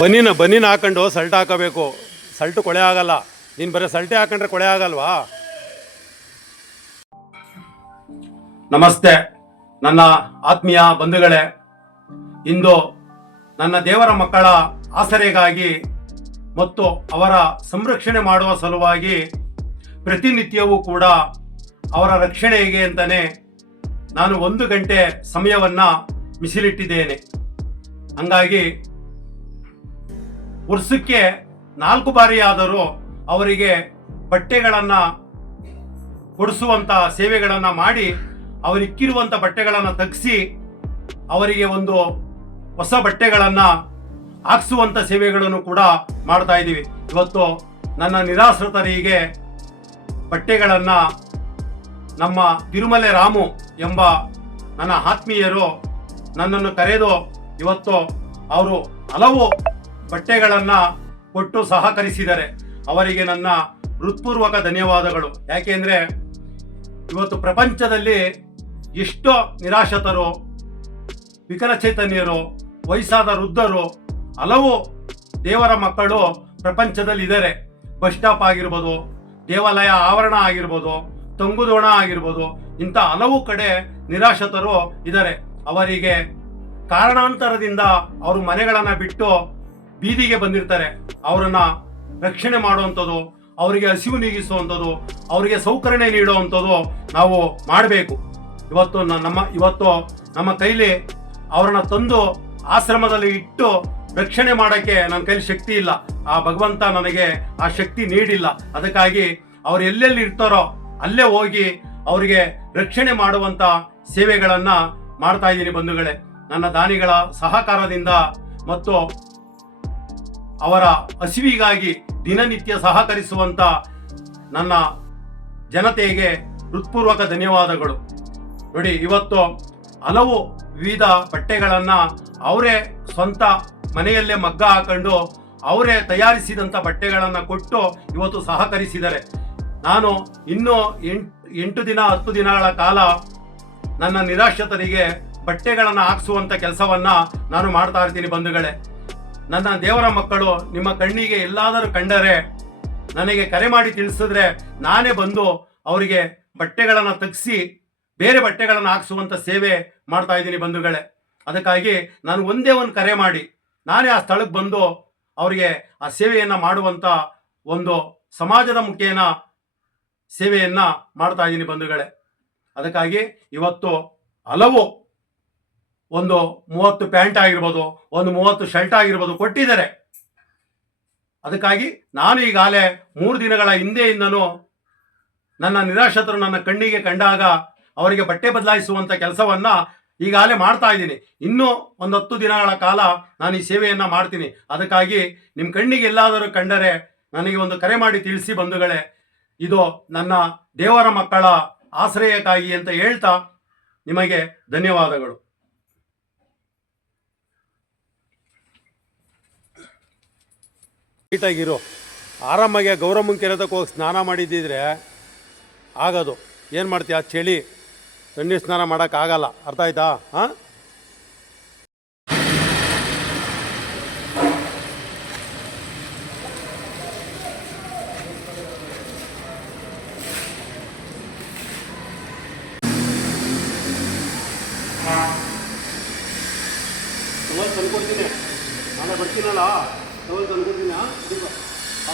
ಬನ್ನಿನ ಹಾಕೊಂಡು ಸಲ್ಟ್ ಹಾಕಬೇಕು. ಸಲ್ಟು ಕೊಳೆ ಆಗಲ್ಲ. ನೀನು ಬರೀ ಸಲ್ಟೆ ಹಾಕೊಂಡ್ರೆ ಕೊಳೆ ಆಗಲ್ವಾ? ನಮಸ್ತೆ ನನ್ನ ಆತ್ಮೀಯ ಬಂಧುಗಳೇ, ಇಂದು ನನ್ನ ದೇವರ ಮಕ್ಕಳ ಆಸರೆಗಾಗಿ ಮತ್ತು ಅವರ ಸಂರಕ್ಷಣೆ ಮಾಡುವ ಸಲುವಾಗಿ ಪ್ರತಿನಿತ್ಯವೂ ಕೂಡ ಅವರ ರಕ್ಷಣೆಗೆ ಅಂತಲೇ ನಾನು 1 ಗಂಟೆ ಸಮಯವನ್ನು ಮೀಸಲಿಟ್ಟಿದ್ದೇನೆ. ಹಂಗಾಗಿ ವರ್ಷಕ್ಕೆ 4 ಬಾರಿಯಾದರೂ ಅವರಿಗೆ ಬಟ್ಟೆಗಳನ್ನು ಕೊಡಿಸುವಂಥ ಸೇವೆಗಳನ್ನು ಮಾಡಿ, ಅವರಿಕ್ಕಿರುವಂಥ ಬಟ್ಟೆಗಳನ್ನು ತೆಗೆಸಿ ಅವರಿಗೆ ಒಂದು ಹೊಸ ಬಟ್ಟೆಗಳನ್ನು ಹಾಕ್ಸುವಂಥ ಸೇವೆಗಳನ್ನು ಕೂಡ ಮಾಡ್ತಾ ಇದ್ದೀವಿ. ಇವತ್ತು ನನ್ನ ನಿರಾಶ್ರಿತರಿಗೆ ಬಟ್ಟೆಗಳನ್ನು ನಮ್ಮ ತಿರುಮಲೆ ರಾಮು ಎಂಬ ನನ್ನ ಆತ್ಮೀಯರು ನನ್ನನ್ನು ಕರೆದು ಇವತ್ತು ಅವರು ಹಲವು ಬಟ್ಟೆಗಳನ್ನು ಕೊಟ್ಟು ಸಹಕರಿಸಿದ್ದಾರೆ. ಅವರಿಗೆ ನನ್ನ ಹೃತ್ಪೂರ್ವಕ ಧನ್ಯವಾದಗಳು. ಯಾಕೆಂದರೆ ಇವತ್ತು ಪ್ರಪಂಚದಲ್ಲಿ ಎಷ್ಟೋ ನಿರಾಶ್ರಿತರು, ವಿಕಲಚೇತನ್ಯರು, ವಯಸ್ಸಾದ ವೃದ್ಧರು, ಹಲವು ದೇವರ ಮಕ್ಕಳು ಪ್ರಪಂಚದಲ್ಲಿ ಇದ್ದಾರೆ. ಬಸ್ ಸ್ಟಾಪ್ ಆಗಿರ್ಬೋದು, ದೇವಾಲಯ ಆವರಣ ಆಗಿರ್ಬೋದು, ತಂಗುದೋಣ ಆಗಿರ್ಬೋದು, ಇಂಥ ಹಲವು ಕಡೆ ನಿರಾಶ್ರಿತರು ಇದ್ದಾರೆ. ಅವರಿಗೆ ಕಾರಣಾಂತರದಿಂದ ಅವರು ಮನೆಗಳನ್ನು ಬಿಟ್ಟು ಬೀದಿಗೆ ಬಂದಿರ್ತಾರೆ. ಅವರನ್ನು ರಕ್ಷಣೆ ಮಾಡುವಂಥದ್ದು, ಅವರಿಗೆ ಹಸಿವು ನೀಗಿಸುವಂಥದ್ದು, ಅವರಿಗೆ ಸೌಕರ್ಯ ನೀಡುವಂಥದ್ದು ನಾವು ಮಾಡಬೇಕು. ಇವತ್ತು ನಮ್ಮ ಕೈಲಿ ಅವರನ್ನ ತಂದು ಆಶ್ರಮದಲ್ಲಿ ಇಟ್ಟು ರಕ್ಷಣೆ ಮಾಡೋಕ್ಕೆ ನನ್ನ ಕೈಲಿ ಶಕ್ತಿ ಇಲ್ಲ. ಆ ಭಗವಂತ ನನಗೆ ಆ ಶಕ್ತಿ ನೀಡಿಲ್ಲ. ಅದಕ್ಕಾಗಿ ಅವ್ರು ಎಲ್ಲೆಲ್ಲಿ ಇರ್ತಾರೋ ಅಲ್ಲೇ ಹೋಗಿ ಅವರಿಗೆ ರಕ್ಷಣೆ ಮಾಡುವಂಥ ಸೇವೆಗಳನ್ನು ಮಾಡ್ತಾ ಇದ್ದೀನಿ ಬಂಧುಗಳೇ. ನನ್ನ ದಾನಿಗಳ ಸಹಕಾರದಿಂದ ಮತ್ತು ಅವರ ಹಸಿವಿಗಾಗಿ ದಿನನಿತ್ಯ ಸಹಕರಿಸುವಂಥ ನನ್ನ ಜನತೆಗೆ ಹೃತ್ಪೂರ್ವಕ ಧನ್ಯವಾದಗಳು. ನೋಡಿ, ಇವತ್ತು ಹಲವು ವಿವಿಧ ಬಟ್ಟೆಗಳನ್ನು ಅವರೇ ಸ್ವಂತ ಮನೆಯಲ್ಲೇ ಮಗ್ಗ ಹಾಕೊಂಡು ಅವರೇ ತಯಾರಿಸಿದಂಥ ಬಟ್ಟೆಗಳನ್ನು ಕೊಟ್ಟು ಇವತ್ತು ಸಹಕರಿಸಿದ್ದಾರೆ. ನಾನು ಇನ್ನೂ 8 ದಿನ 10 ದಿನಗಳ ಕಾಲ ನನ್ನ ನಿರಾಶ್ರಿತರಿಗೆ ಬಟ್ಟೆಗಳನ್ನು ಹಾಕಿಸುವಂಥ ಕೆಲಸವನ್ನು ನಾನು ಮಾಡ್ತಾ ಇರ್ತೀನಿ ಬಂಧುಗಳೇ. ನನ್ನ ದೇವರ ಮಕ್ಕಳು ನಿಮ್ಮ ಕಣ್ಣಿಗೆ ಎಲ್ಲಾದರೂ ಕಂಡರೆ ನನಗೆ ಕರೆ ಮಾಡಿ ತಿಳಿಸಿದ್ರೆ ನಾನೇ ಬಂದು ಅವರಿಗೆ ಬಟ್ಟೆಗಳನ್ನು ತೆಗೆಸಿ ಬೇರೆ ಬಟ್ಟೆಗಳನ್ನು ಹಾಕಿಸುವಂಥ ಸೇವೆ ಮಾಡ್ತಾ ಇದ್ದೀನಿ ಬಂಧುಗಳೇ. ಅದಕ್ಕಾಗಿ ನಾನು ಒಂದೇ ಒಂದು ಕರೆ ಮಾಡಿ ನಾನೇ ಆ ಸ್ಥಳಕ್ಕೆ ಬಂದು ಅವರಿಗೆ ಆ ಸೇವೆಯನ್ನು ಮಾಡುವಂಥ ಒಂದು ಸಮಾಜದ ಮುಖೇನ ಸೇವೆಯನ್ನು ಮಾಡ್ತಾ ಇದ್ದೀನಿ ಬಂಧುಗಳೇ. ಅದಕ್ಕಾಗಿ ಇವತ್ತು ಹಲವು ಒಂದು 30 ಪ್ಯಾಂಟ್ ಆಗಿರ್ಬೋದು, ಒಂದು 30 ಶರ್ಟ್ ಆಗಿರ್ಬೋದು ಕೊಟ್ಟಿದ್ದಾರೆ. ಅದಕ್ಕಾಗಿ ನಾನು ಈಗಾಗಲೇ 3 ದಿನಗಳ ಹಿಂದೆಯಿಂದನೂ ನನ್ನ ನಿರಾಶ್ರಿತರು ನನ್ನ ಕಣ್ಣಿಗೆ ಕಂಡಾಗ ಅವರಿಗೆ ಬಟ್ಟೆ ಬದಲಾಯಿಸುವಂಥ ಕೆಲಸವನ್ನು ಈಗಾಗಲೇ ಮಾಡ್ತಾ ಇದ್ದೀನಿ. ಇನ್ನೂ ಒಂದು 10 ದಿನಗಳ ಕಾಲ ನಾನು ಈ ಸೇವೆಯನ್ನು ಮಾಡ್ತೀನಿ. ಅದಕ್ಕಾಗಿ ನಿಮ್ಮ ಕಣ್ಣಿಗೆ ಎಲ್ಲಾದರೂ ಕಂಡರೆ ನನಗೆ ಒಂದು ಕರೆ ಮಾಡಿ ತಿಳಿಸಿ ಬಂಧುಗಳೇ. ಇದು ನನ್ನ ದೇವರ ಮಕ್ಕಳ ಆಶ್ರಯಕ್ಕಾಗಿ ಅಂತ ಹೇಳ್ತಾ ನಿಮಗೆ ಧನ್ಯವಾದಗಳು. ನೀಟಾಗಿರು, ಆರಾಮಾಗಿ ಗೌರಮ್ಮನ ಕೆರೆದಕ್ಕೆ ಹೋಗಿ ಸ್ನಾನ ಮಾಡಿದ್ದಿದ್ರೆ ಆಗೋದು. ಏನು ಮಾಡ್ತೀಯ, ಚಳಿ ತಣ್ಣೀರು ಸ್ನಾನ ಮಾಡೋಕ್ಕಾಗಲ್ಲ. ಅರ್ಥ ಆಯ್ತಾ? ಹಾಂ, ತಂದ್ಕೊಡ್ತೀನಿ. ನಾಳೆ ಬರ್ತೀನಲ್ಲ, ತಂದ್ಕೊಡ್ತೀನಿ. ಆ